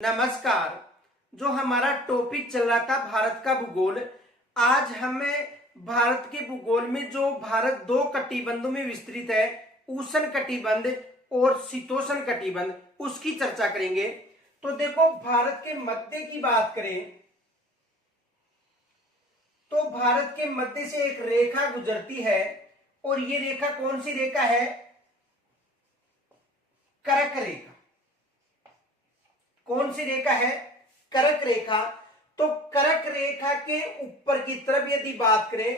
नमस्कार। जो हमारा टॉपिक चल रहा था भारत का भूगोल, आज हमें भारत के भूगोल में जो भारत दो कटिबंधों में विस्तृत है, उष्ण कटिबंध और शीतोष्ण कटिबंध, उसकी चर्चा करेंगे। तो देखो, भारत के मध्य की बात करें तो भारत के मध्य से एक रेखा गुजरती है और ये रेखा कौन सी रेखा है? कर्क रेखा। कौन सी रेखा है? कर्क रेखा। तो कर्क रेखा के ऊपर की तरफ यदि बात करें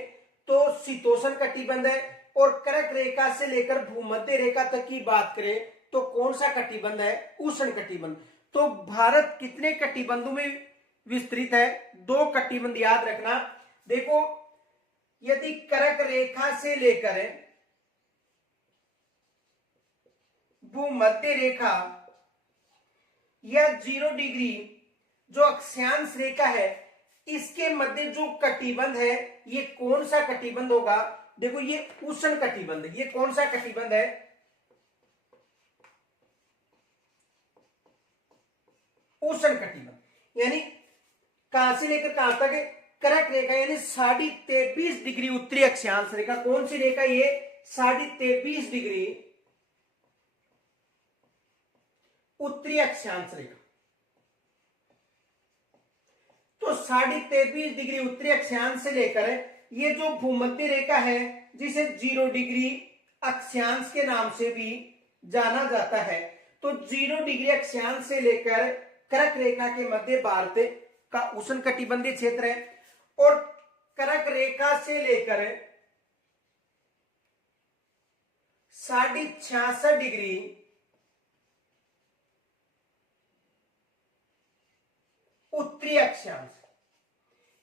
तो शीतोष्ण कटिबंध है, और कर्क रेखा से लेकर भूमध्य रेखा तक की बात करें तो कौन सा कटिबंध है? उष्ण कटिबंध। तो भारत कितने कटिबंधों में विस्तृत है? दो कटिबंध, याद रखना। देखो, यदि कर्क रेखा से लेकर भूमध्य रेखा या 0 डिग्री जो अक्षांश रेखा है, इसके मध्य जो कटिबंध है, ये कौन सा कटिबंध होगा? देखो, ये उष्ण कटिबंध। ये कौन सा कटिबंध है? उष्ण कटिबंध। यानी कहां से लेकर कहां तक? कर्क रेखा यानी 23.5 डिग्री उत्तरी अक्षांश रेखा। कौन सी रेखा? ये 23.5 डिग्री उत्तरी अक्षांश रेखा। तो 23.5 डिग्री उत्तरी अक्षांश से लेकर ये जो भूमध्य रेखा है, जिसे 0 डिग्री अक्षांश के नाम से भी जाना जाता है, तो 0 डिग्री अक्षांश से लेकर कर्क रेखा के मध्य भारत का उष्ण कटिबंधीय क्षेत्र है, और कर्क रेखा से लेकर 66.5 डिग्री उत्तरी अक्षांश,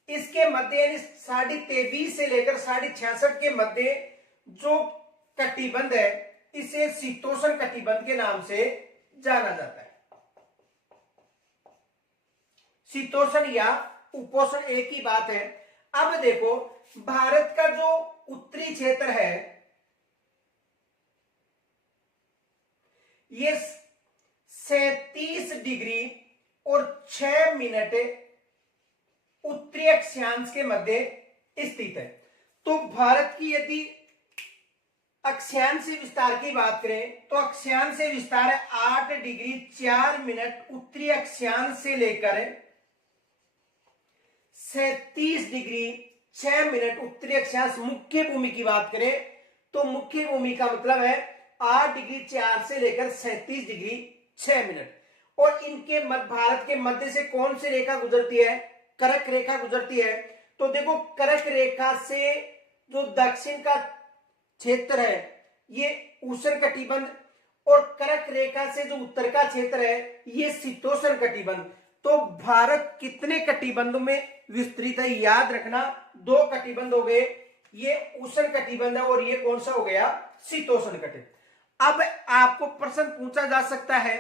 इसके मध्य यानी 23.5 से लेकर 66.5 के मध्य जो कटिबंध है, इसे शीतोष्ण कटिबंध के नाम से जाना जाता है। शीतोष्ण या उपोष्ण एक ही बात है। अब देखो, भारत का जो उत्तरी क्षेत्र है, ये 37 डिग्री और 6 मिनट उत्तरी अक्षांश के मध्य स्थित है। तो भारत की यदि अक्षांश विस्तार की बात करें तो अक्षांश विस्तार है 8 डिग्री 4 मिनट उत्तरी अक्षांश से लेकर 37 डिग्री 6 मिनट उत्तरी अक्षांश। मुख्य भूमि की बात करें तो मुख्य भूमि का मतलब है 8 डिग्री 4 से लेकर 37 डिग्री 6 मिनट। और इनके भारत के मध्य से कौन सी रेखा गुजरती है? कर्क रेखा गुजरती है। तो देखो, कर्क रेखा से जो दक्षिण का क्षेत्र है, ये उष्ण कटिबंध, और कर्क रेखा से जो उत्तर का क्षेत्र है, ये शीतोष्ण कटिबंध। तो भारत कितने कटिबंधों में विस्तृत है? याद रखना, दो कटिबंध हो गए। ये उष्ण कटिबंध है और ये कौन सा हो गया? शीतोष्ण कटिबंध। अब आपको प्रश्न पूछा जा सकता है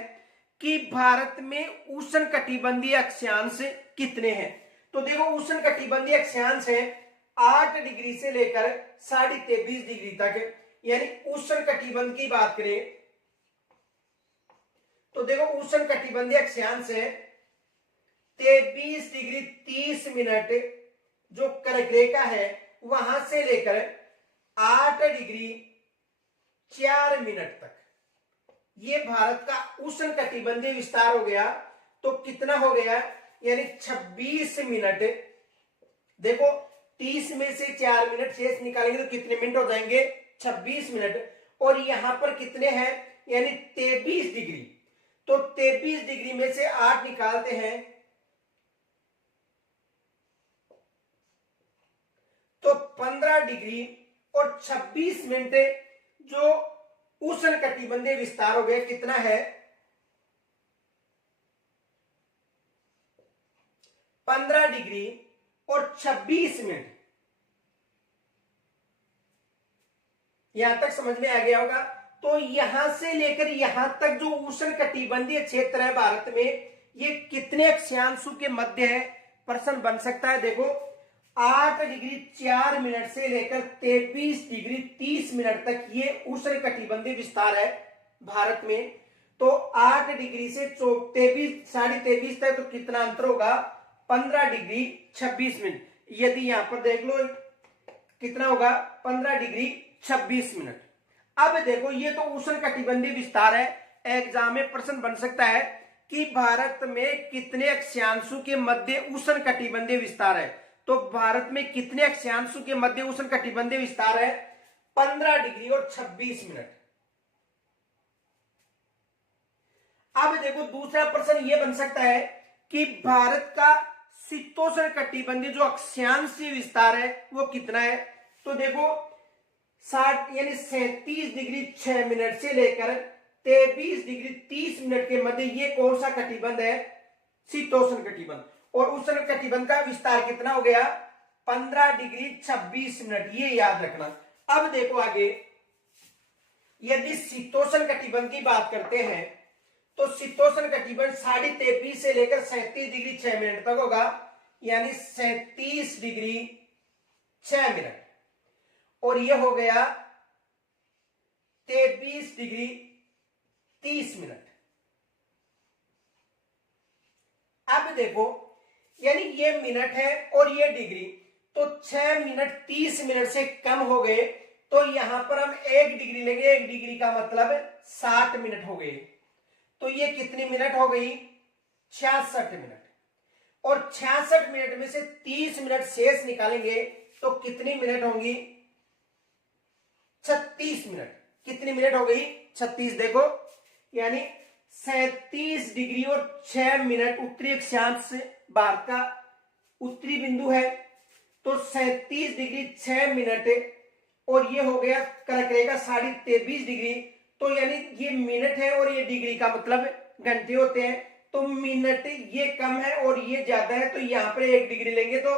कि भारत में उष्ण कटिबंधीय अक्षांश कितने हैं? तो देखो, उष्ण कटिबंधीय अक्षांश है 8 डिग्री से लेकर 23.5 डिग्री तक। यानी उष्ण कटिबंध की बात करें तो देखो, उष्ण कटिबंधीय अक्षांश है 23 डिग्री 30 मिनट जो कर्क रेखा है, वहां से लेकर 8 डिग्री 4 मिनट तक। ये भारत का उष्ण कटिबंधीय विस्तार हो गया। तो कितना हो गया? यानी 26 मिनट। देखो, 30 में से 4 मिनट शेष निकालेंगे तो कितने मिनट हो जाएंगे? 26 मिनट। और यहां पर कितने हैं? यानी 23 डिग्री। तो 23 डिग्री में से 8 निकालते हैं तो 15 डिग्री और 26 मिनट जो उष्ण कटिबंधीय विस्तार हो गया। कितना है? 15 डिग्री और 26 मिनट। यहां तक समझ में आ गया होगा। तो यहां से लेकर यहां तक जो उष्ण कटिबंधीय क्षेत्र है भारत में, ये कितने अक्षांशों के मध्य है? प्रश्न बन सकता है। देखो, 8 डिग्री 4 मिनट से लेकर 23 डिग्री 30 मिनट तक ये उष्ण कटिबंधीय विस्तार है भारत में। तो 8 डिग्री से 23 23.5 तक तो कितना अंतर होगा, 15 डिग्री 26 मिनट। यदि यहां पर देख लो कितना होगा, 15 डिग्री 26 मिनट। अब देखो ये तो उष्णकटिबंधीय विस्तार है। एग्जाम में प्रश्न बन सकता है कि भारत में कितने अक्षांशों के मध्य उष्णकटिबंधीय विस्तार है। तो भारत में कितने अक्षांशों के मध्य उष्णकटिबंधीय विस्तार है, 15 डिग्री और 26 मिनट। अब देखो दूसरा प्रश्न यह बन सकता है कि भारत का शीतोष्ण कटिबंधीय जो अक्षांशीय विस्तार है वो कितना है। तो देखो 60 यानी 37 डिग्री 6 मिनट से लेकर 23 डिग्री 30 मिनट के मध्य ये कौन सा कटिबंध है, शीतोष्ण कटिबंध। और उष्ण कटिबंध का विस्तार कितना हो गया, 15 डिग्री 26 मिनट, ये याद रखना। अब देखो आगे, यदि शीतोष्ण कटिबंध की बात करते हैं तो शीतोष्ण कटिबंध 23.5 से लेकर 37 डिग्री 6 मिनट तक होगा, यानी 37 डिग्री 6 मिनट। और यह हो गया 23 डिग्री 30 मिनट। अब देखो यानी ये मिनट है और ये डिग्री, तो 6 मिनट 30 मिनट से कम हो गए, तो यहां पर हम 1 डिग्री लेंगे। 1 डिग्री का मतलब 60 मिनट हो गए। तो ये कितनी मिनट हो गई, 66 मिनट। और 66 मिनट में से 30 मिनट शेष निकालेंगे तो कितनी मिनट होंगी, 36 मिनट। कितनी मिनट हो गई, 36। देखो यानी 37 डिग्री और 6 मिनट उत्तरी अक्षांश से भारत का उत्तरी बिंदु है, तो 37 डिग्री 6 मिनट और ये हो गया कर्क रेखा 23.5 डिग्री। तो यानी ये मिनट है और ये डिग्री का मतलब घंटे होते हैं। तो मिनट ये कम है और ये ज्यादा है, तो यहां पर 1 डिग्री लेंगे तो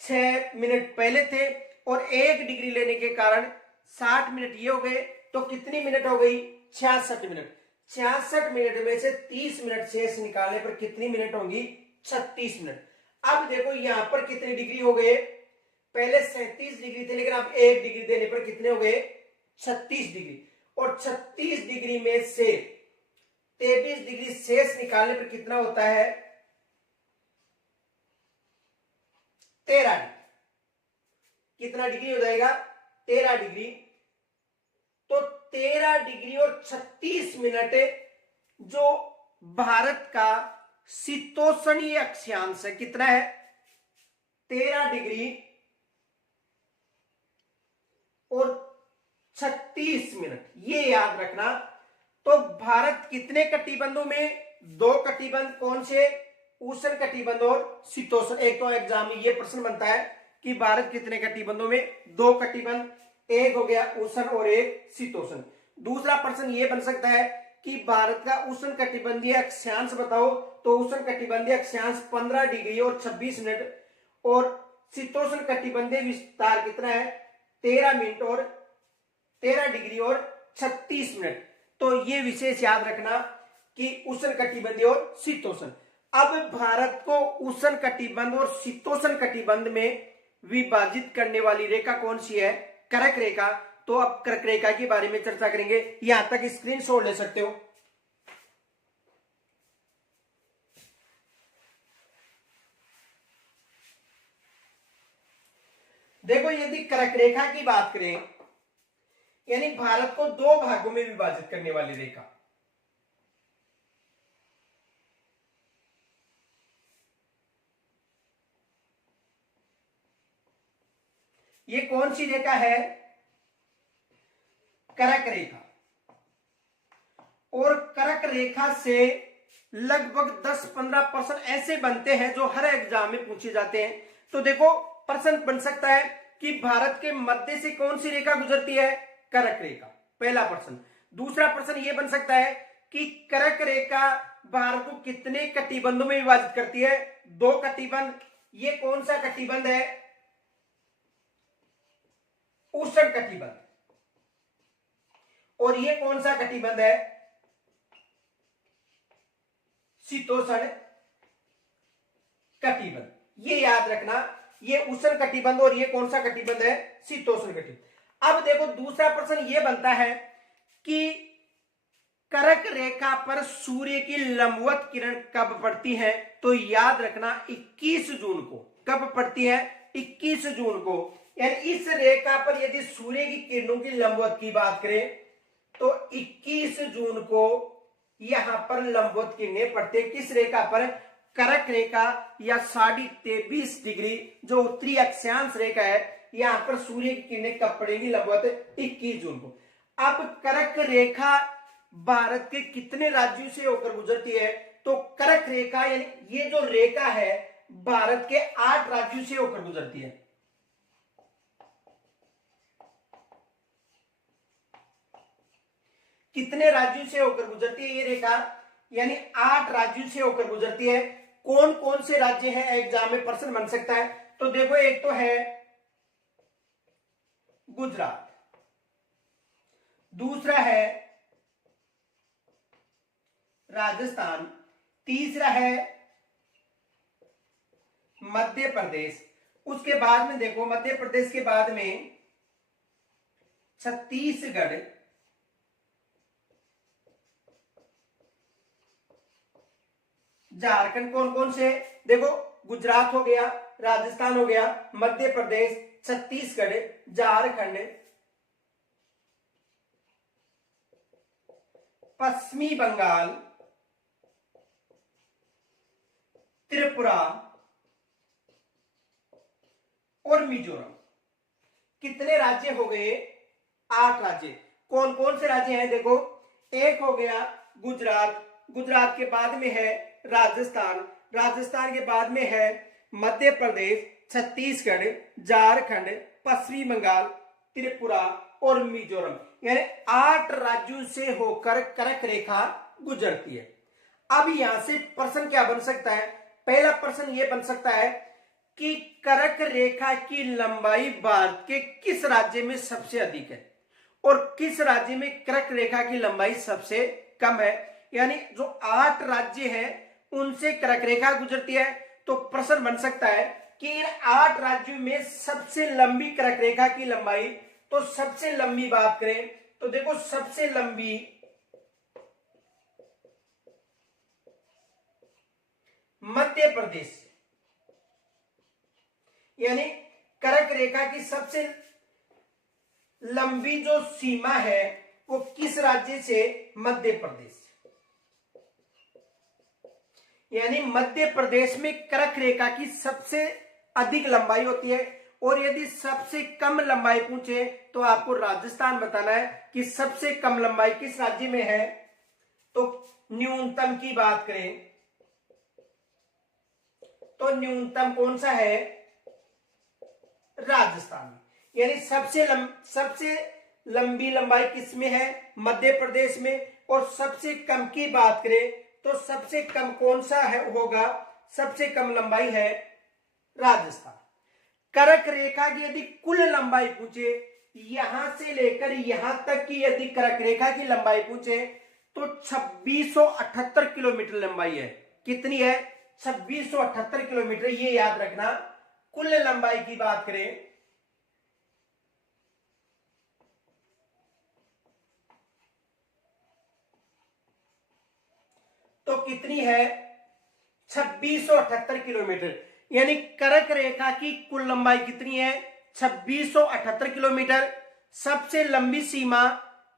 6 मिनट पहले थे और 1 डिग्री लेने के कारण 60 मिनट ये हो गए। तो कितनी मिनट हो गई, 66 मिनट। 66 मिनट में से 30 मिनट शेष निकालने पर कितनी मिनट होंगी, 36 मिनट। अब देखो यहां पर कितनी डिग्री हो गए, पहले 37 डिग्री थे लेकिन अब 1 डिग्री देने पर कितने हो गए, 36 डिग्री। और 36 डिग्री में से 23 डिग्री शेष निकालने पर कितना होता है, 13 डिग्री। कितना डिग्री हो जाएगा, 13 डिग्री। तो 13 डिग्री और 36 मिनट जो भारत का शीतोष्णीय अक्षांश है, कितना है, 13 डिग्री और 36 मिनट, ये याद रखना। तो भारत कितने कटिबंधों में, 2 कटिबंध, कौन से, उष्ण कटिबंध और शीतोष्ण। एक तो एग्जाम में ये प्रश्न बनता है कि भारत कितने कटिबंधों में, 2 कटिबंध, एक हो गया उष्ण और एक शीतोष्ण। दूसरा प्रश्न ये बन सकता है कि भारत का उष्ण कटिबंधीय अक्षांश बताओ। तो उष्ण कटिबंधीय अक्षांश 15 डिग्री और 26 मिनट और शीतोष्ण कटिबंधीय विस्तार कितना है, 13 मिनट और 13 डिग्री और 36 मिनट। तो ये विशेष याद रखना कि उष्ण कटिबंधीय और शीतोष्ण। अब भारत को उष्ण कटिबंध और शीतोष्ण कटिबंध में विभाजित करने वाली रेखा कौन सी है, कर्क रेखा। तो अब कर्क रेखा के बारे में चर्चा करेंगे, यहां तक स्क्रीनशॉट ले सकते हो। देखो यदि कर्क रेखा की बात करें, यानी भारत को 2 भागों में विभाजित करने वाली रेखा, ये कौन सी रेखा है, कर्क रेखा। और कर्क रेखा से लगभग 10-15 प्रश्न ऐसे बनते हैं जो हर एग्जाम में पूछे जाते हैं। तो देखो प्रश्न बन सकता है कि भारत के मध्य से कौन सी रेखा गुजरती है, कर्क रेखा, पहला प्रश्न। दूसरा प्रश्न यह बन सकता है कि कर्क रेखा भारत को कितने कटिबंधों में विभाजित करती है, 2 कटिबंध। ये कौन सा कटिबंध है, उष्ण कटिबंध। और ये कौन सा कटिबंध है, शीतोष्ण कटिबंध। ये याद रखना, ये उष्ण कटिबंध और ये कौन सा कटिबंध है, शीतोष्ण कटिबंध। अब देखो दूसरा प्रश्न ये बनता है कि कर्क रेखा पर सूर्य की लंबवत किरण कब पड़ती है? तो याद रखना 21 जून को। कब पड़ती है? 21 जून को। यानी इस रेखा पर यदि सूर्य की किरणों की लंबवत की बात करें तो 21 जून को यहां पर लंबवत किरणें पड़ती है। किस रेखा पर? कर्क रेखा या 23.5 डिग्री जो उत्तरी अक्षांश रेखा है, यहां पर सूर्य की किरणें कब पड़ेगी लंबवत? 21 जून को। अब कर्क रेखा भारत के कितने राज्यों से होकर गुजरती है? तो कर्क रेखा यानी ये जो रेखा है भारत के 8 राज्यों से होकर गुजरती है। कितने राज्यों से होकर गुजरती है ये रेखा? यानी 8 राज्यों से होकर गुजरती है। कौन कौन से राज्य हैं? एग्जाम में प्रश्न बन सकता है। तो देखो, एक तो है गुजरात, दूसरा है राजस्थान, तीसरा है मध्य प्रदेश, उसके बाद में देखो मध्य प्रदेश के बाद में छत्तीसगढ़, झारखंड। कौन कौन से? देखो, गुजरात हो गया, राजस्थान हो गया, मध्य प्रदेश, छत्तीसगढ़, झारखंड, पश्चिमी बंगाल, त्रिपुरा और मिजोरम। कितने राज्य हो गए? 8 राज्य। कौन कौन से राज्य हैं? देखो, एक हो गया गुजरात, गुजरात के बाद में है राजस्थान, राजस्थान के बाद में है मध्य प्रदेश, छत्तीसगढ़, झारखंड, पश्चिमी बंगाल, त्रिपुरा और मिजोरम। यानी 8 राज्यों से होकर कर्क रेखा गुजरती है। अब यहां से प्रश्न क्या बन सकता है? पहला प्रश्न यह बन सकता है कि कर्क रेखा की लंबाई भारत के किस राज्य में सबसे अधिक है और किस राज्य में कर्क रेखा की लंबाई सबसे कम है। यानी जो 8 राज्य हैं उनसे कर्क रेखा गुजरती है। तो प्रश्न बन सकता है कि इन 8 राज्यों में सबसे लंबी कर्क रेखा की लंबाई, तो सबसे लंबी बात करें तो देखो, सबसे लंबी मध्य प्रदेश, यानी कर्क रेखा की सबसे लंबी जो सीमा है वो किस राज्य से? मध्य प्रदेश। यानी मध्य प्रदेश में कर्क रेखा की सबसे अधिक लंबाई होती है। और यदि सबसे कम लंबाई पूछे तो आपको राजस्थान बताना है कि सबसे कम लंबाई किस राज्य में है। तो न्यूनतम की बात करें तो न्यूनतम कौन सा है? राजस्थान। यानी सबसे लंबी लंबाई किस में है? मध्य प्रदेश में। और सबसे कम की बात करें तो सबसे कम कौन सा है होगा? सबसे कम लंबाई है राजस्थान। कर्क रेखा की यदि कुल लंबाई पूछे, यहां से लेकर यहां तक की यदि कर्क रेखा की लंबाई पूछे तो 2678 किलोमीटर लंबाई है। कितनी है? 2678 किलोमीटर। ये याद रखना, कुल लंबाई की बात करें तो कितनी है? 2678 किलोमीटर। यानी कर्क रेखा की कुल लंबाई कितनी है? 2678 किलोमीटर। सबसे लंबी सीमा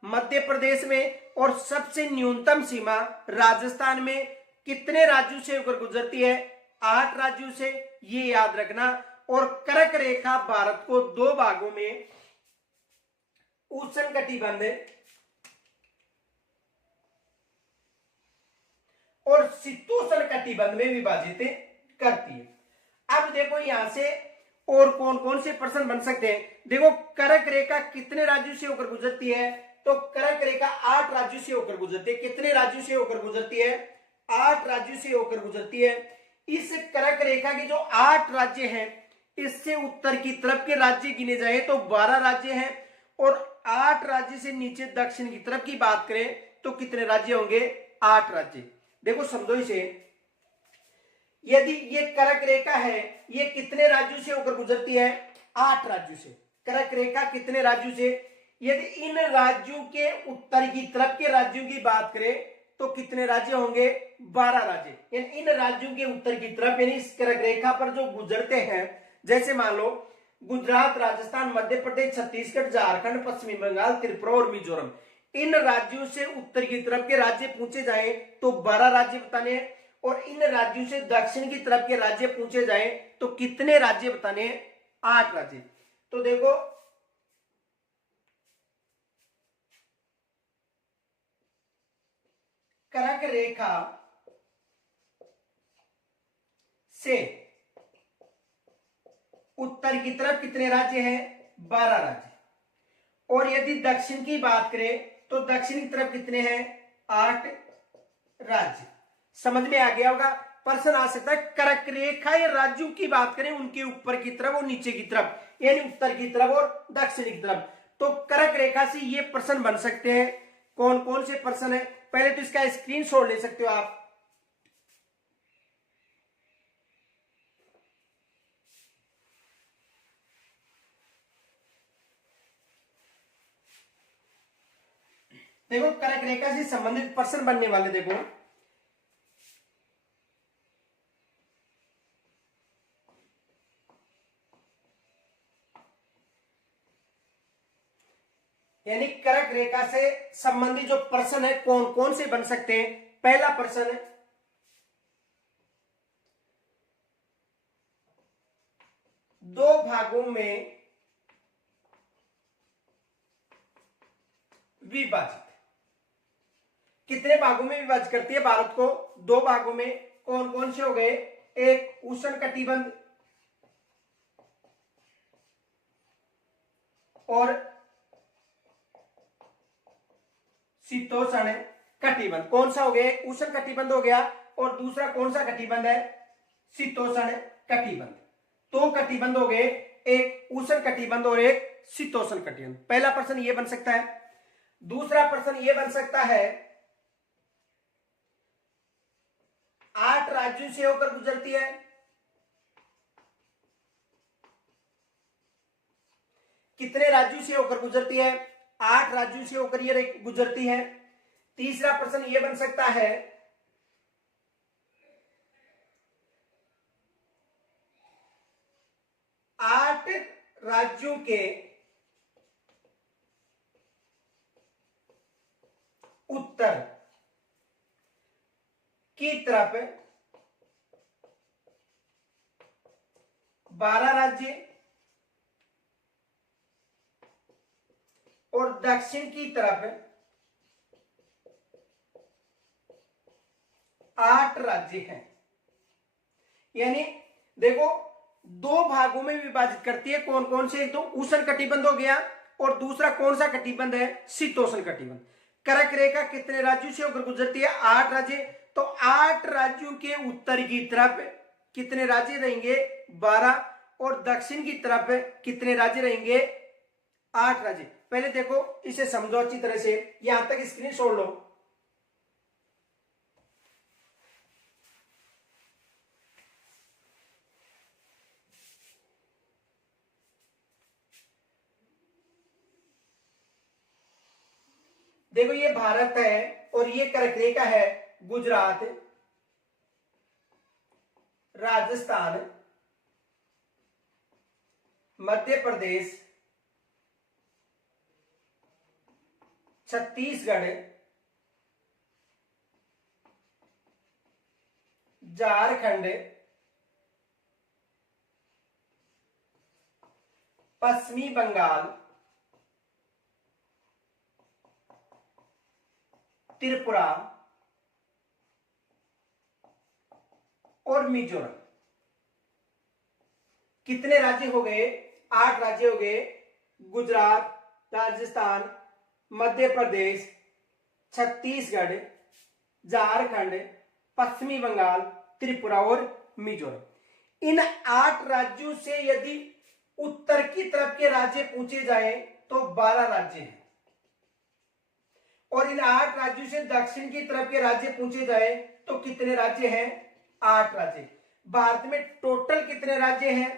मध्य प्रदेश में और सबसे न्यूनतम सीमा राजस्थान में। कितने राज्यों से होकर गुजरती है? 8 राज्यों से, ये याद रखना। और कर्क रेखा भारत को 2 भागों में, उष्णकटिबंध और शीतोष्ण कटिबंध में विभाजित करती है। अब देखो यहां से और कौन कौन से प्रश्न बन सकते हैं। देखो, कर्क रेखा कितने राज्यों से होकर गुजरती है? तो कर्क रेखा 8 राज्यों से होकर गुजरती है। कितने राज्यों से होकर गुजरती है? 8 राज्यों से होकर गुजरती है। इस कर्क रेखा के जो 8 राज्य हैं, इससे उत्तर की तरफ के राज्य गिने जाए तो 12 राज्य हैं। और 8 राज्य से नीचे दक्षिण की तरफ की बात करें तो कितने राज्य होंगे? 8 राज्य। देखो समझो इसे, यदि ये कर्क रेखा है, ये कितने राज्यों से होकर गुजरती है? 8 राज्यों से। कर्क रेखा कितने राज्यों से? यदि इन राज्यों के उत्तर की तरफ के राज्यों की बात करें तो कितने राज्य होंगे? 12 राज्य। यानी इन राज्यों के उत्तर की तरफ यानी इस कर्क रेखा पर जो गुजरते हैं, जैसे मान लो गुजरात, राजस्थान, मध्य प्रदेश, छत्तीसगढ़, झारखंड, पश्चिमी बंगाल, त्रिपुरा और मिजोरम, इन राज्यों से उत्तर की तरफ के राज्य पूछे जाए तो 12 राज्य बताने हैं, और इन राज्यों से दक्षिण की तरफ के राज्य पूछे जाए तो कितने राज्य बताने हैं? 8 राज्य। तो देखो कर्क रेखा से उत्तर की तरफ कितने राज्य हैं? 12 राज्य। और यदि दक्षिण की बात करें तो दक्षिण की तरफ कितने हैं? 8 राज्य। समझ में आ गया होगा? प्रश्न आ सकता है कर्क रेखा या राज्यों की बात करें उनके ऊपर की तरफ और नीचे की तरफ, यानी उत्तर की तरफ और दक्षिण की तरफ, तो कर्क रेखा से ये प्रश्न बन सकते हैं। कौन कौन से प्रश्न है? पहले तो इसका स्क्रीनशॉट ले सकते हो आप। देखो कर्क रेखा से संबंधित प्रश्न बनने वाले, देखो यानी कर्क रेखा से संबंधित जो प्रश्न है कौन कौन से बन सकते हैं। पहला प्रश्न है दो भागों में विभाजित, कितने भागों में विभाजित करती है भारत को? 2 भागों में। कौन कौन से हो गए? एक उष्ण कटिबंध और शीतोष्ण कटिबंध। कौन सा हो गया? एक उष्ण कटिबंध हो गया, और दूसरा कौन सा कटिबंध है? शीतोष्ण कटिबंध। 2 कटिबंध हो गए, एक उष्ण कटिबंध और एक शीतोष्ण कटिबंध। पहला प्रश्न ये बन सकता है। दूसरा प्रश्न ये बन सकता है 8 राज्यों से होकर गुजरती है। कितने राज्यों से होकर गुजरती है? 8 राज्यों से होकर ये गुजरती है। तीसरा प्रश्न ये बन सकता है 8 राज्यों के उत्तर की तरफ 12 राज्य और दक्षिण की तरफ 8 राज्य हैं। यानी देखो 2 भागों में विभाजित करती है। कौन कौन से? एक तो उष्ण कटिबंध हो गया, और दूसरा कौन सा कटिबंध है? शीतोष्ण कटिबंध। कर्क रेखा कितने राज्यों से होकर गुजरती है? 8 राज्य। तो 8 राज्यों के उत्तर की तरफ कितने राज्य रहेंगे? 12। और दक्षिण की तरफ कितने राज्य रहेंगे? 8 राज्य। पहले देखो इसे समझो अच्छी तरह से, यहां तक स्क्रीन छोड़ लो। देखो ये भारत है और ये कर्क रेखा है गुजरात, राजस्थान, मध्य प्रदेश, छत्तीसगढ़, झारखंड, पश्चिमी बंगाल, त्रिपुरा और मिजोरम। कितने राज्य हो गए? 8 राज्य हो गए। गुजरात, राजस्थान, मध्य प्रदेश, छत्तीसगढ़, झारखंड, पश्चिमी बंगाल, त्रिपुरा और मिजोरम। इन 8 राज्यों से यदि उत्तर की तरफ के राज्य पूछे जाए तो 12 राज्य हैं, और इन 8 राज्यों से दक्षिण की तरफ के राज्य पूछे जाए तो कितने राज्य हैं? 8 राज्य। भारत में टोटल कितने राज्य हैं?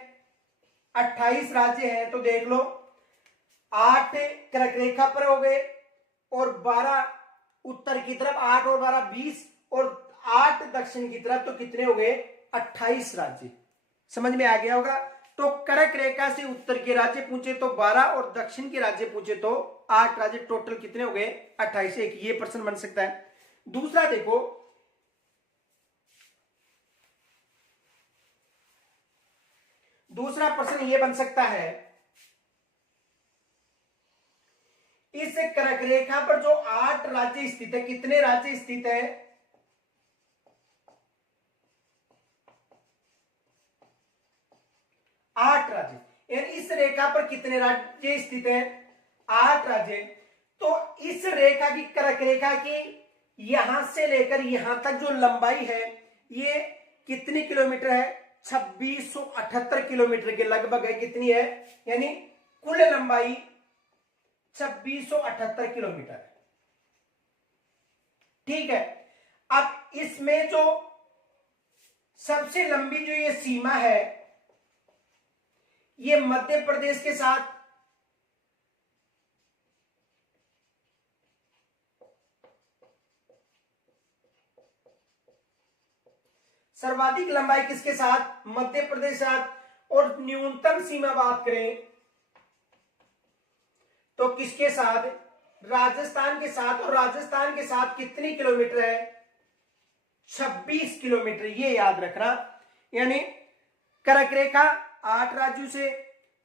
28 राज्य हैं। तो देख लो 8 कर्क रेखा पर हो गए और 12 उत्तर की तरफ, 8 और 12 20 और 8 दक्षिण की तरफ, तो कितने हो गए 28 राज्य। समझ में आ गया होगा। तो कर्क रेखा से उत्तर के राज्य पूछे तो 12 और दक्षिण के राज्य पूछे तो 8 राज्य, टोटल कितने हो गए 28। एक ये प्रश्न बन सकता है। दूसरा देखो, दूसरा प्रश्न ये बन सकता है, इस कर्क रेखा पर जो 8 राज्य स्थित है, कितने राज्य स्थित है 8 राज्य, यानी इस रेखा पर कितने राज्य स्थित है 8 राज्य। तो इस रेखा की, कर्क रेखा की यहां से लेकर यहां तक जो लंबाई है ये कितनी किलोमीटर है 2678 किलोमीटर के लगभग है। कितनी है, यानी कुल लंबाई 2678 किलोमीटर है। ठीक है, अब इसमें जो सबसे लंबी जो ये सीमा है ये मध्य प्रदेश के साथ, सर्वाधिक लंबाई किसके साथ मध्य प्रदेश साथ, और न्यूनतम सीमा बात करें तो किसके साथ राजस्थान के साथ, और राजस्थान के साथ कितनी किलोमीटर है 26 किलोमीटर, ये याद रखना। यानी कर्क रेखा 8 राज्यों से,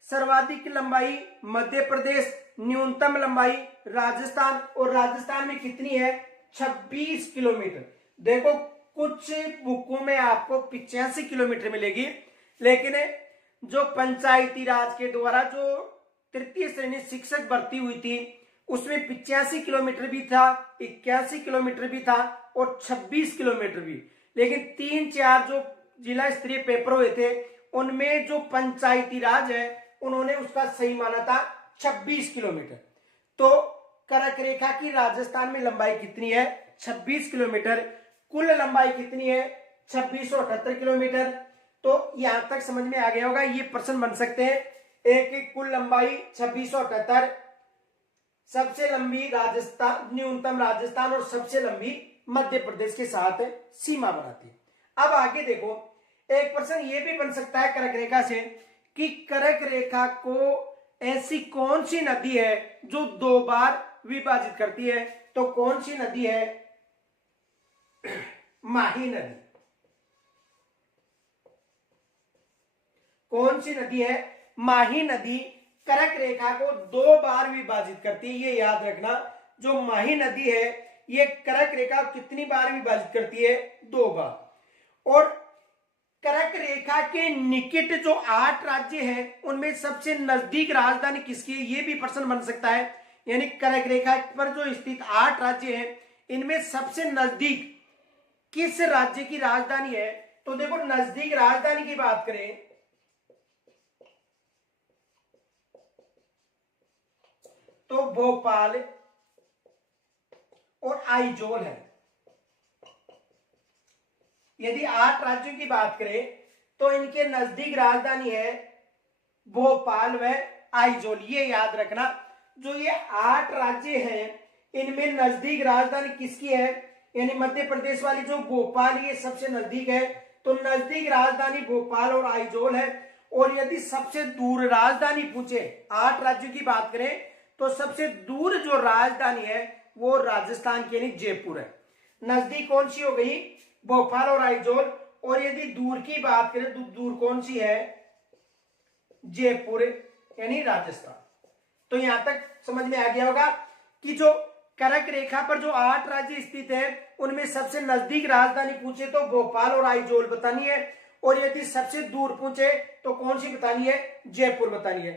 सर्वाधिक लंबाई मध्य प्रदेश, न्यूनतम लंबाई राजस्थान, और राजस्थान में कितनी है 26 किलोमीटर। देखो कुछ बुकों में आपको 85 किलोमीटर मिलेगी, लेकिन जो पंचायती राज के द्वारा जो तृतीय श्रेणी शिक्षक भर्ती हुई थी उसमें 85 किलोमीटर भी था, 81 किलोमीटर भी था और 26 किलोमीटर भी। लेकिन 3-4 जो जिला स्तरीय पेपर हुए थे उनमें जो पंचायती राज है उन्होंने उसका सही माना था 26 किलोमीटर। तो कर्क रेखा की राजस्थान में लंबाई कितनी है 26 किलोमीटर, कुल लंबाई कितनी है 2678 किलोमीटर। तो यहां तक समझ में आ गया होगा। ये प्रश्न बन सकते हैं, एक कुल लंबाई 2678, सबसे लंबी राजस्थान, न्यूनतम राजस्थान और सबसे लंबी मध्य प्रदेश के साथ सीमा बनाती है। अब आगे देखो, एक प्रश्न ये भी बन सकता है कर्क रेखा से कि कर्क रेखा को ऐसी कौन सी नदी है जो 2 बार विभाजित करती है। तो कौन सी नदी है माही नदी। कौन सी नदी है माही नदी कर्क रेखा को 2 बार विभाजित करती है, ये याद रखना। जो माही नदी है ये कर्क रेखा कितनी बार विभाजित करती है 2 बार। और कर्क रेखा के निकट जो 8 राज्य हैं उनमें सबसे नजदीक राजधानी किसकी है, ये भी प्रश्न बन सकता है। यानी कर्क रेखा पर जो स्थित 8 राज्य हैं इनमें सबसे नजदीक किस राज्य की राजधानी है। तो देखो नजदीक राजधानी की बात करें तो भोपाल और आइजोल है। यदि 8 राज्यों की बात करें तो इनके नजदीक राजधानी है भोपाल व आइजोल, ये याद रखना। जो ये 8 राज्य हैं इनमें नजदीक राजधानी किसकी है, यानी मध्य प्रदेश वाली जो भोपाल ये सबसे नजदीक है, तो नजदीक राजधानी भोपाल और आइजोल है। और यदि सबसे दूर राजधानी पूछे 8 राज्यों की बात करें तो सबसे दूर जो राजधानी है वो राजस्थान की यानी जयपुर है। नजदीक कौन सी हो गई भोपाल और आइजोल, और यदि दूर की बात करें तो दूर कौन सी है जयपुर यानी राजस्थान। तो यहां तक समझ में आ गया होगा कि जो कर्क रेखा पर जो 8 राज्य स्थित है उनमें सबसे नजदीक राजधानी पूछे तो भोपाल और आइजोल बतानी है, और यदि सबसे दूर पूछे तो कौन सी बतानी है जयपुर बतानी है।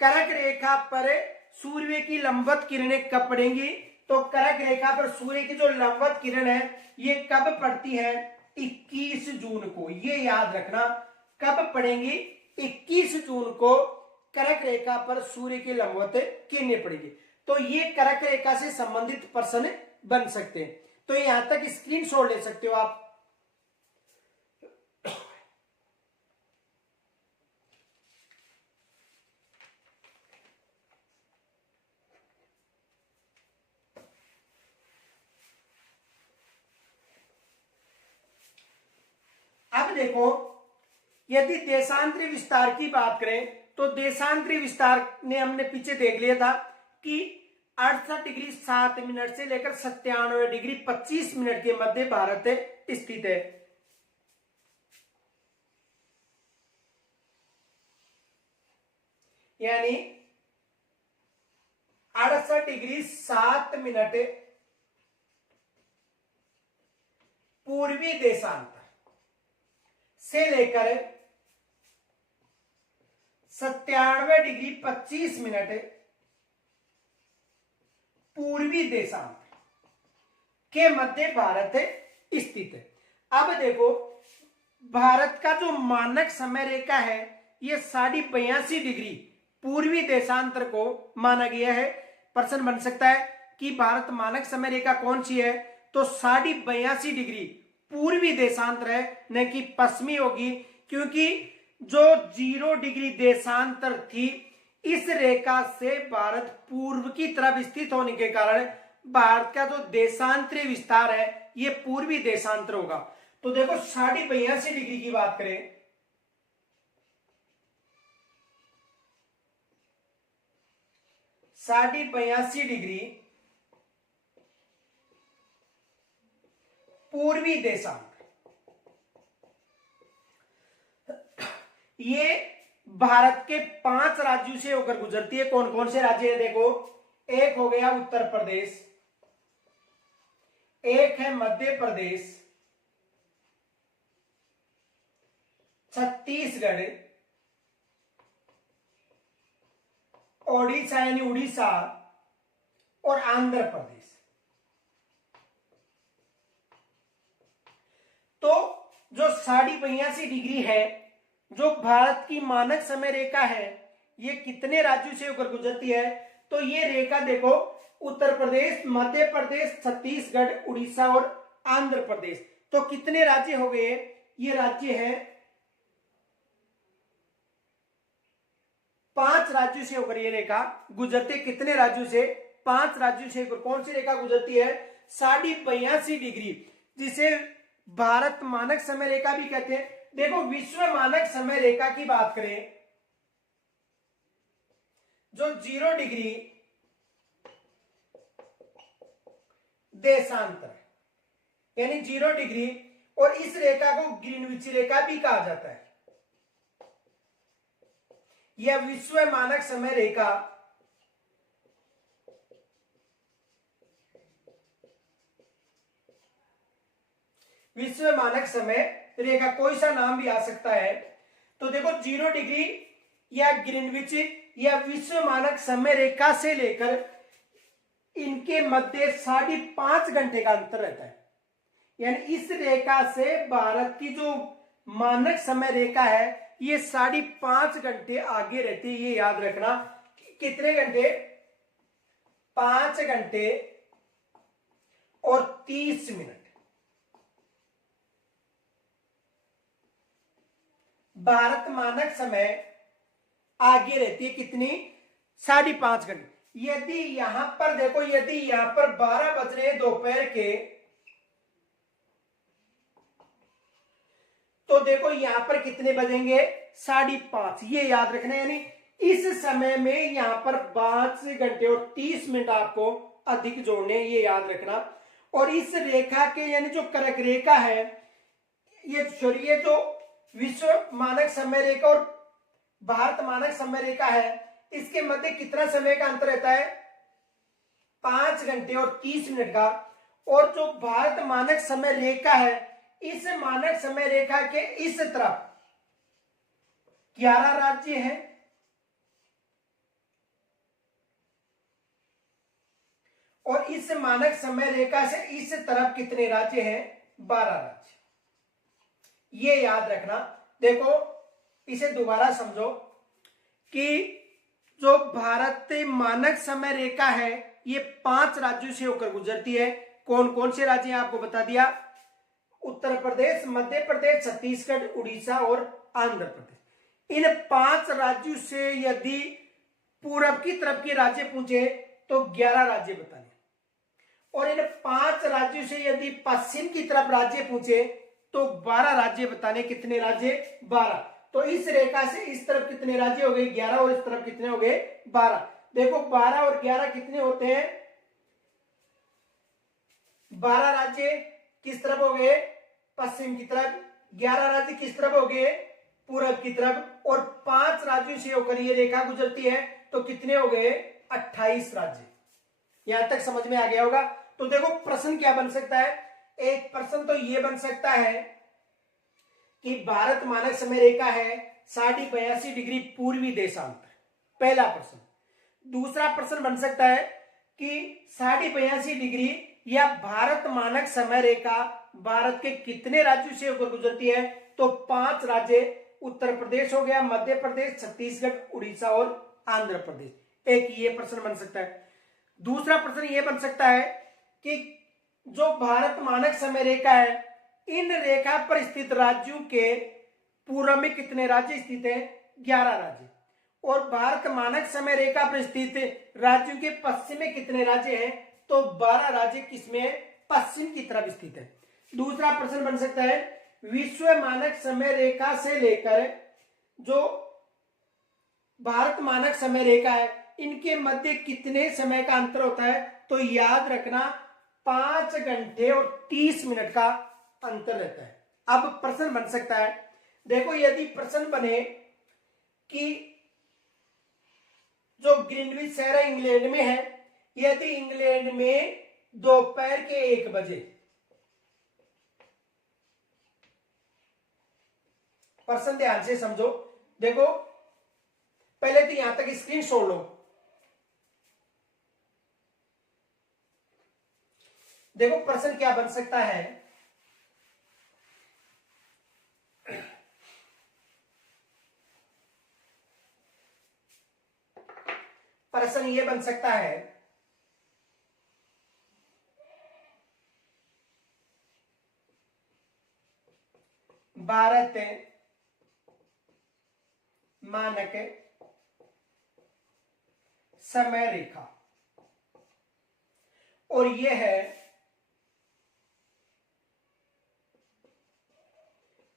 कर्क रेखा पर सूर्य की लंबवत किरणें कब पड़ेंगी, तो कर्क रेखा पर सूर्य की जो लंबवत किरण है ये कब पड़ती है 21 जून को, ये याद रखना। कब पड़ेंगी 21 जून को कर्क रेखा पर सूर्य की लंबवत किरणें पड़ेगी। तो ये कर्क रेखा से संबंधित प्रश्न बन सकते हैं। तो यहां तक स्क्रीनशॉट ले सकते हो आप। अब देखो, यदि देशांतरी विस्तार की बात करें तो देशांतरी विस्तार ने हमने पीछे देख लिया था कि 68 डिग्री 7 मिनट से लेकर 97 डिग्री 25 मिनट के मध्य भारत स्थित है। यानी 68 डिग्री 7 मिनट पूर्वी देशांतर से लेकर 97 डिग्री 25 मिनट पूर्वी देशांतर के मध्य भारत स्थित है। अब देखो, भारत का जो मानक समय रेखा है ये 82.5 डिग्री पूर्वी देशांतर को माना गया है। प्रश्न बन सकता है कि भारत मानक समय रेखा कौन सी है, तो 82.5 डिग्री पूर्वी देशांतर है, न कि पश्चिमी होगी, क्योंकि जो 0 डिग्री देशांतर थी इस रेखा से भारत पूर्व की तरफ स्थित होने के कारण भारत का जो देशांतरी विस्तार है ये पूर्वी देशांतर होगा। तो देखो 82.5 डिग्री की बात करें, साढ़े 82 डिग्री पूर्वी देशांतर, ये भारत के 5 राज्यों से होकर गुजरती है। कौन कौन से राज्य है देखो, एक हो गया उत्तर प्रदेश, एक है मध्य प्रदेश, छत्तीसगढ़, ओडिशा यानी उड़ीसा और आंध्र प्रदेश। तो जो 82.5 डिग्री है जो भारत की मानक समय रेखा है ये कितने राज्यों से होकर गुजरती है, तो ये रेखा देखो उत्तर प्रदेश, मध्य प्रदेश, छत्तीसगढ़, उड़ीसा और आंध्र प्रदेश। तो कितने राज्य हो गए, ये राज्य है 5 राज्यों से होकर ये रेखा गुजरती। कितने राज्यों से, 5 राज्यों से होकर कौन सी रेखा गुजरती है, 82.5 डिग्री, जिसे भारत मानक समय रेखा भी कहते हैं। देखो विश्व मानक समय रेखा की बात करें, जो 0 डिग्री देशांतर यानी 0 डिग्री, और इस रेखा को ग्रीनविच रेखा भी कहा जाता है। यह विश्व मानक समय रेखा विश्व मानक समय रेखा कोई सा नाम भी आ सकता है। तो देखो 0 डिग्री या ग्रीनविच या विश्व मानक समय रेखा से लेकर इनके मध्य 5.5 घंटे का अंतर रहता है। यानी इस रेखा से भारत की जो मानक समय रेखा है ये 5.5 घंटे आगे रहती है। ये याद रखना, कितने घंटे, 5 घंटे और 30 मिनट भारत मानक समय आगे रहती है। कितनी, 5.5 घंटे। यदि यहां पर देखो, यदि यहां पर 12 बज रहे दोपहर के, तो देखो यहां पर कितने बजेंगे, 5:30। ये याद रखना, यानी इस समय में यहां पर 5 घंटे और 30 मिनट आपको अधिक जोड़ने, ये याद रखना। और इस रेखा के यानी जो कर्क रेखा है, ये जो विश्व मानक समय रेखा और भारत मानक समय रेखा है, इसके मध्य कितना समय का अंतर रहता है, 5 घंटे और 30 मिनट का। और जो भारत मानक समय रेखा है, इस मानक समय रेखा के इस तरफ 11 राज्य हैं और इस मानक समय रेखा से इस तरफ कितने राज्य हैं, 12 राज्य। ये याद रखना। देखो इसे दोबारा समझो कि जो भारत मानक समय रेखा है ये 5 राज्यों से होकर गुजरती है। कौन कौन से राज्य हैं आपको बता दिया, उत्तर प्रदेश, मध्य प्रदेश, छत्तीसगढ़, उड़ीसा और आंध्र प्रदेश। इन 5 राज्यों से यदि पूरब की तरफ के राज्य पूछे तो 11 राज्य बताने, और इन 5 राज्यों से यदि पश्चिम की तरफ राज्य पूछे तो 12 राज्य बताने, कितने राज्य? 12। तो इस रेखा से इस तरफ कितने राज्य हो गए? 11, और इस तरफ कितने हो गए? 12। देखो 12 और 11 कितने होते हैं? 12 राज्य किस तरफ हो गए? पश्चिम की तरफ। 11 राज्य किस तरफ हो गए? पूरब की तरफ। और 5 राज्यों से होकर ये रेखा गुजरती है, तो कितने हो गए? 28 राज्य। यहां तक समझ में आ गया होगा। तो देखो प्रश्न क्या बन सकता है? एक प्रश्न तो ये बन सकता है कि भारत मानक समय रेखा है 82.5 डिग्री पूर्वी देशांतर, पहला प्रश्न। दूसरा प्रश्न बन सकता है कि 82.5 डिग्री या भारत मानक समय रेखा भारत के कितने राज्यों से होकर गुजरती है? तो 5 राज्य, उत्तर प्रदेश हो गया, मध्य प्रदेश, छत्तीसगढ़, उड़ीसा और आंध्र प्रदेश। एक ये प्रश्न बन सकता है। दूसरा प्रश्न ये बन सकता है कि जो भारत मानक समय रेखा है, इन रेखा पर स्थित राज्यों के पूर्व में कितने राज्य स्थित है? 11 राज्य। और भारत मानक समय रेखा पर स्थित राज्यों के पश्चिम में कितने राज्य हैं? तो 12 राज्य किसमें? पश्चिम की तरफ स्थित है। दूसरा प्रश्न बन सकता है, विश्व मानक समय रेखा से लेकर जो भारत मानक समय रेखा है, इनके मध्य कितने समय का अंतर होता है? तो याद रखना 5 घंटे और 30 मिनट का अंतर रहता है। अब प्रश्न बन सकता है, देखो यदि प्रश्न बने कि जो ग्रीनविच शहर है इंग्लैंड में है, यदि इंग्लैंड में दोपहर के 1 बजे, प्रश्न ध्यान से समझो। देखो पहले तो यहां तक स्क्रीन छोड़ लो। देखो प्रश्न क्या बन सकता है, प्रश्न ये बन सकता है, भारत मानक समय रेखा, और यह है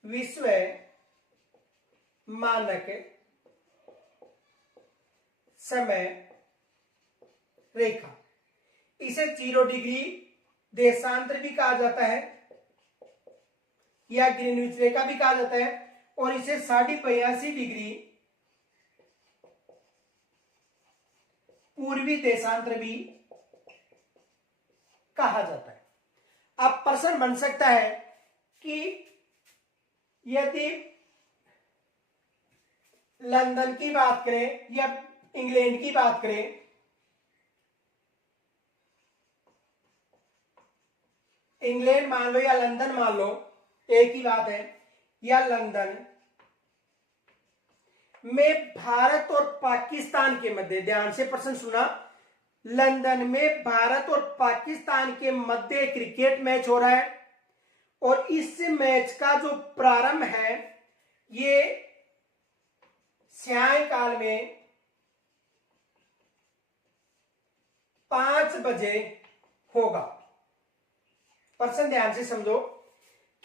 विश्व मानक समय रेखा। इसे 0 डिग्री देशांतर भी कहा जाता है या ग्रीनविच रेखा भी कहा जाता है, और इसे 82.5 डिग्री पूर्वी देशांतर भी कहा जाता है। अब प्रश्न बन सकता है कि यदि लंदन की बात करें या इंग्लैंड की बात करें, इंग्लैंड मान लो या लंदन मान लो, एक ही बात है, या लंदन में भारत और पाकिस्तान के मध्य, ध्यान से प्रश्न सुना, लंदन में भारत और पाकिस्तान के मध्य क्रिकेट मैच हो रहा है, और इस मैच का जो प्रारंभ है ये सायंकाल में 5 बजे होगा। प्रश्न ध्यान से समझो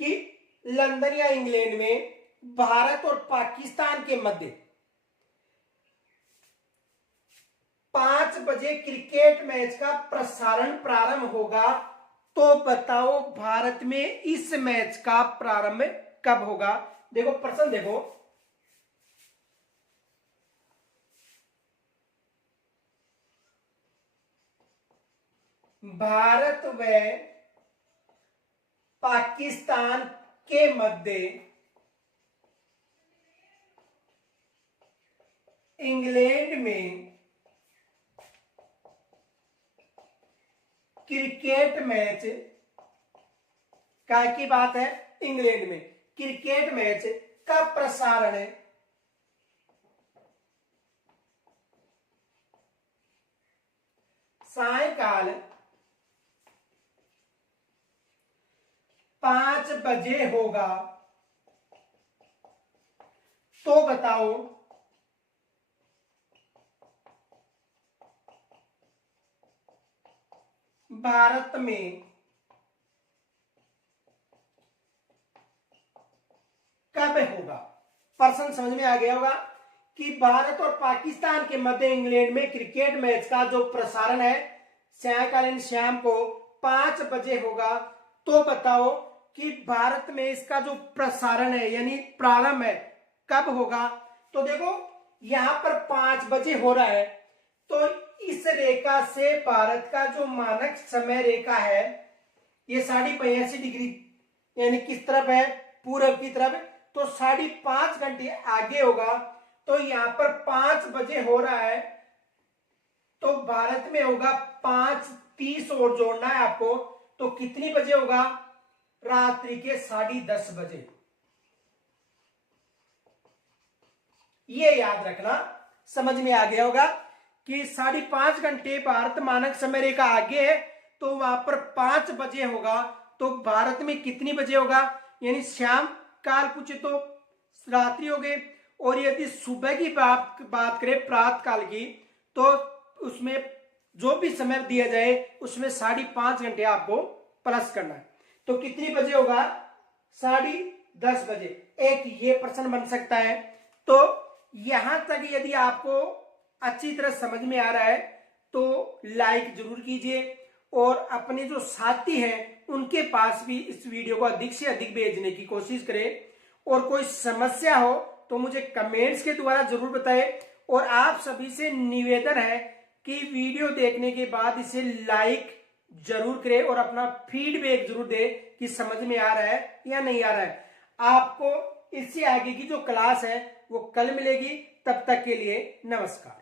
कि लंदन या इंग्लैंड में भारत और पाकिस्तान के मध्य 5 बजे क्रिकेट मैच का प्रसारण प्रारंभ होगा। तो बताओ भारत में इस मैच का प्रारंभ कब होगा? देखो प्रश्न देखो, भारत व पाकिस्तान के मध्य इंग्लैंड में क्रिकेट मैच का की बात है, इंग्लैंड में क्रिकेट मैच का प्रसारण सायकाल 5 बजे होगा। तो बताओ भारत में प्रश्न समझ में आ गया होगा कि भारत और पाकिस्तान के मध्य इंग्लैंड में क्रिकेट मैच का जो प्रसारण है सायंकालीन शाम को 5 बजे होगा। तो बताओ कि भारत में इसका जो प्रसारण है यानी प्रारंभ है कब होगा। तो देखो यहां पर 5 बजे हो रहा है, तो इस रेखा से भारत का जो मानक समय रेखा है ये 85.5 डिग्री यानी किस तरफ है, पूरब की तरफ, तो 5.5 घंटे आगे होगा। तो यहां पर 5 बजे हो रहा है, तो भारत में होगा 5:30 और जोड़ना है आपको, तो कितनी बजे होगा, रात्रि के 10:30 बजे। ये याद रखना, समझ में आ गया होगा कि 5.5 घंटे भारत मानक समय रेखा आगे है, तो वहां पर 5 बजे होगा, तो भारत में कितनी बजे होगा, यानी शाम काल पूछे तो रात्रि हो गए। और यदि सुबह की बात करें प्रातः काल की, तो उसमें जो भी समय दिया जाए उसमें 5.5 घंटे आपको प्लस करना है, तो कितनी बजे होगा, 10:30 बजे। एक ये प्रश्न बन सकता है। तो यहां तक यदि आपको अच्छी तरह समझ में आ रहा है तो लाइक जरूर कीजिए और अपने जो साथी हैं उनके पास भी इस वीडियो को अधिक से अधिक भेजने की कोशिश करें। और कोई समस्या हो तो मुझे कमेंट्स के द्वारा जरूर बताएं। और आप सभी से निवेदन है कि वीडियो देखने के बाद इसे लाइक जरूर करें और अपना फीडबैक जरूर दें कि समझ में आ रहा है या नहीं आ रहा है। आपको इससे आगे की जो क्लास है वो कल मिलेगी, तब तक के लिए नमस्कार।